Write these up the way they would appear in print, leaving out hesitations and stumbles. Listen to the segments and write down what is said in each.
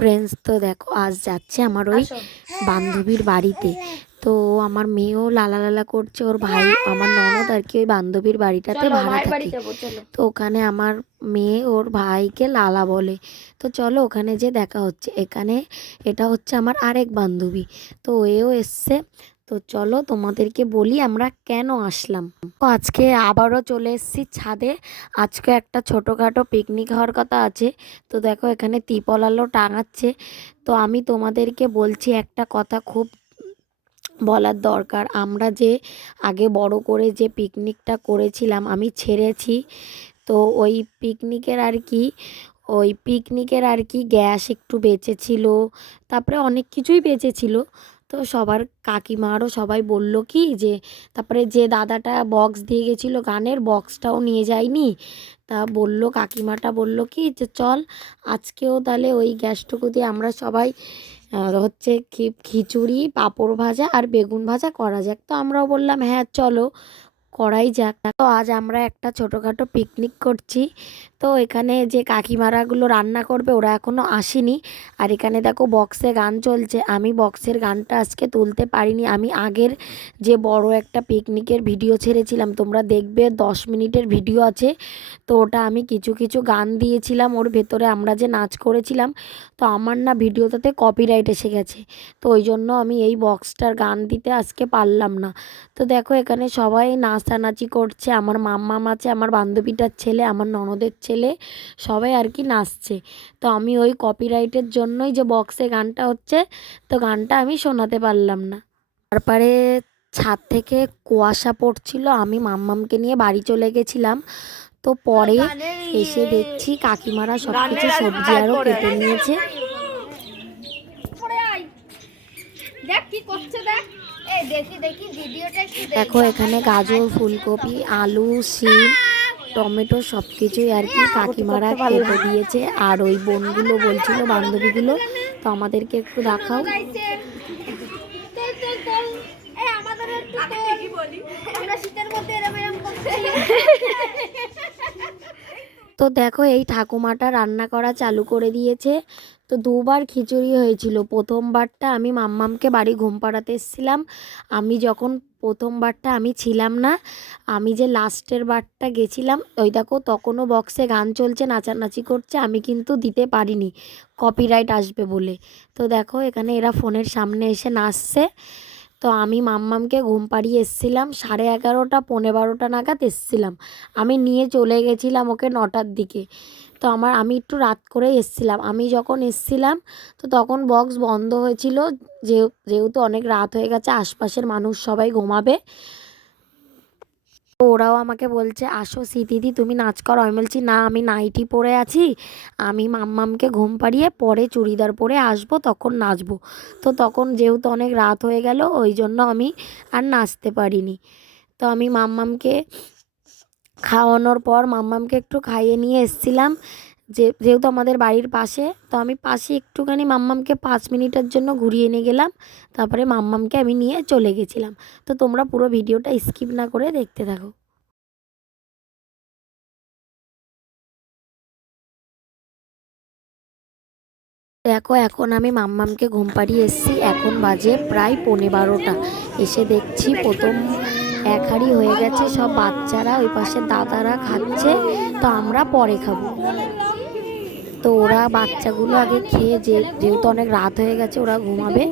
Friends, তো দেখো আজ যাচ্ছে আমার ওই বান্ধবীর বাড়িতে। তো আমার মেয়েও লালা লালা করছে, ওর ভাই আমার ননদ আর কি ওই বান্ধবীর বাড়িটাতে ভাড়া থাকে। তো ওখানে আমার মেয়ে ওর ভাইকে লালা বলে। তো চলো ওখানে যে দেখা হচ্ছে। এটা হচ্ছে আমার আরেক বান্ধবী, তো এও এসছে। তো চলো তোমাদেরকে বলি আমরা কেন আসলাম। তো আজকে আবারও চলে এসেছি ছাদে। আজকে একটা ছোটোখাটো পিকনিক হওয়ার কথা আছে। তো দেখো এখানে ত্রিপল আলো টাঙাচ্ছে। তো আমি তোমাদেরকে বলছি একটা কথা খুব বলার দরকার। আমরা যে আগে বড় করে যে পিকনিকটা করেছিলাম আমি ছেড়েছি। তো ওই পিকনিকের আর কি গ্যাস একটু বেঁচেছিল, তারপরে অনেক কিছুই বেঁচেছিল। তো সবার কাকিমারও সবাই বলল কি যে তারপরে যে দাদাটা বক্স দিয়ে গেছিলো গানের বক্সটাও নিয়ে যায়নি। তা বলল কাকিমাটা বলল কি যে চল আজকেও তাহলে ওই গ্যাসটুকু দিয়ে আমরা সবাই হচ্ছে খিচুড়ি পাঁপড় ভাজা আর বেগুন ভাজা করা যাক। তো আমরাও বললাম হ্যাঁ চলো করাই যাক। তো আজ আমরা একটা ছোটোখাটো পিকনিক করছি। তো এখানে যে কাকিমারাগুলো রান্না করবে ওরা এখনও আসেনি। আর এখানে দেখো বক্সে গান চলছে। আমি বক্সের গানটা আজকে তুলতে পারিনি। আমি আগের যে বড় একটা পিকনিকের ভিডিও ছেড়েছিলাম, তোমরা দেখবে 10 মিনিটের ভিডিও আছে। তো ওটা আমি কিছু কিছু গান দিয়েছিলাম ওর ভেতরে, আমরা যে নাচ করেছিলাম। তো আমার না ভিডিওটাতে কপিরাইট এসে গেছে। তো ওই জন্য আমি এই বক্সটার গান দিতে আজকে পারলাম না। তো দেখো এখানে সবাই নাচানাচি করছে। আমার মাম্মাম আছে, আমার বান্ধবীটার ছেলে, আমার ননদের ছেলে, সবাই আর কি নাচছে। তো আমি ওই কপিরাইটের জন্যই যে বক্সে গানটা হচ্ছে, তো গানটা আমি শোনাতে পারলাম না। তারপরে ছাদ থেকে কুয়াশা পড়ছিল, আমি মাম্মামকে নিয়ে বাড়ি চলে গেছিলাম। তো পরে এসে দেখছি কাকিমারা সব কিছু সবজি আরও কেটে নিয়েছে। দেখো এখানে গাজর, ফুলকপি, আলু, শিম, টমেটো সব কিছুই আর কি কাকিমারা কেটে দিয়েছে। আর ওই বোনগুলো বলছিল বান্ধবীগুলো তো আমাদেরকে একটু দেখাও। তো দেখো এই ঠাকুমাটা রান্না করা চালু করে দিয়েছে। তো দুবার খিচুড়ি হয়েছিল। প্রথমবারটা আমি মাম্মামকে বাড়ি ঘুম পাড়াতে এসেছিলাম। আমি যখন প্রথমবারটা আমি ছিলাম না, আমি যে লাস্টের বারটা গেছিলাম ওই দেখো তখনও বক্সে গান চলছে, নাচানাচি করছে। আমি কিন্তু দিতে পারিনি কপিরাইট আসবে বলে। তো দেখো এখানে এরা ফোনের সামনে এসে নাচছে। তো আমি মাম্মামকে ঘুম পাড়িয়ে এসেছিলাম 11:30 12 নাগাদ এসেছিলাম। আমি নিয়ে চলে গেছিলাম ওকে 9টার দিকে। তো আমি একটু রাত করে এসেছিলাম। আমি যখন এসেছিলাম তো তখন বক্স বন্ধ হয়েছিল, যেহেতু অনেক রাত হয়ে গেছে, আশপাশের মানুষ সবাই ঘুমাবে। তো ওরাও আমাকে বলছে আসো দিদি তুমি নাচ করো। আমি বলছি না, আমি নাইটি পরে আছি, আমি মাম্মামকে ঘুম পাড়িয়ে পরে চুড়িদার পরে আসবো, তখন নাচবো। তো তখন যেহেতু অনেক রাত হয়ে গেল ওই জন্য আমি আর নাচতে পারিনি। তো আমি মাম্মামকে খাওয়ানোর পর মাম্মামকে একটু খাইয়ে নিয়ে এসেছিলাম, যেহেতু আমাদের বাড়ির পাশে। তো আমি পাশে একটুখানি মাম্মামকে 5 মিনিটের জন্য ঘুরিয়ে নিয়ে গেলাম। তারপরে মাম্মামকে আমি নিয়ে চলে গেছিলাম। তো তোমরা পুরো ভিডিওটা স্কিপ না করে দেখতে থাকো। দেখো এখন আমি মাম্মামকে ঘুম পাড়িয়ে এসেছি। এখন বাজে প্রায় 12:15। এসে দেখছি প্রথম এক হাঁড়ি হয়ে গেছে, সব বাচ্চারা ওই পাশে দাদারা খাচ্ছে। তো আমরা পরে খাবো। তো ওরা বাচ্চাগুলো আগে খেয়ে যেহেতু অনেক রাত হয়ে গেছে ওরা ঘুমাবে,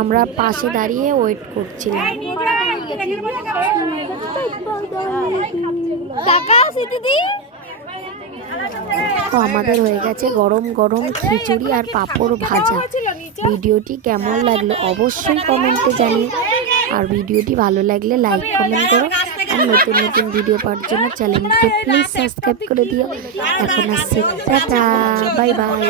আমরা পাশে দাঁড়িয়ে ওয়েট করছিলাম। তো আমাদের হয়ে গেছে গরম গরম খিচুড়ি আর পাঁপড় ভাজা। ভিডিওটি কেমন লাগলো অবশ্যই কমেন্টে জানিও। আর ভিডিওটি ভালো লাগলে লাইক কমেন্ট করো। আর নতুন নতুন ভিডিও পাওয়ার জন্য চ্যানেলটিকে প্লিজ সাবস্ক্রাইব করে দিও। এখন আসছি, টাটা, বাই বাই।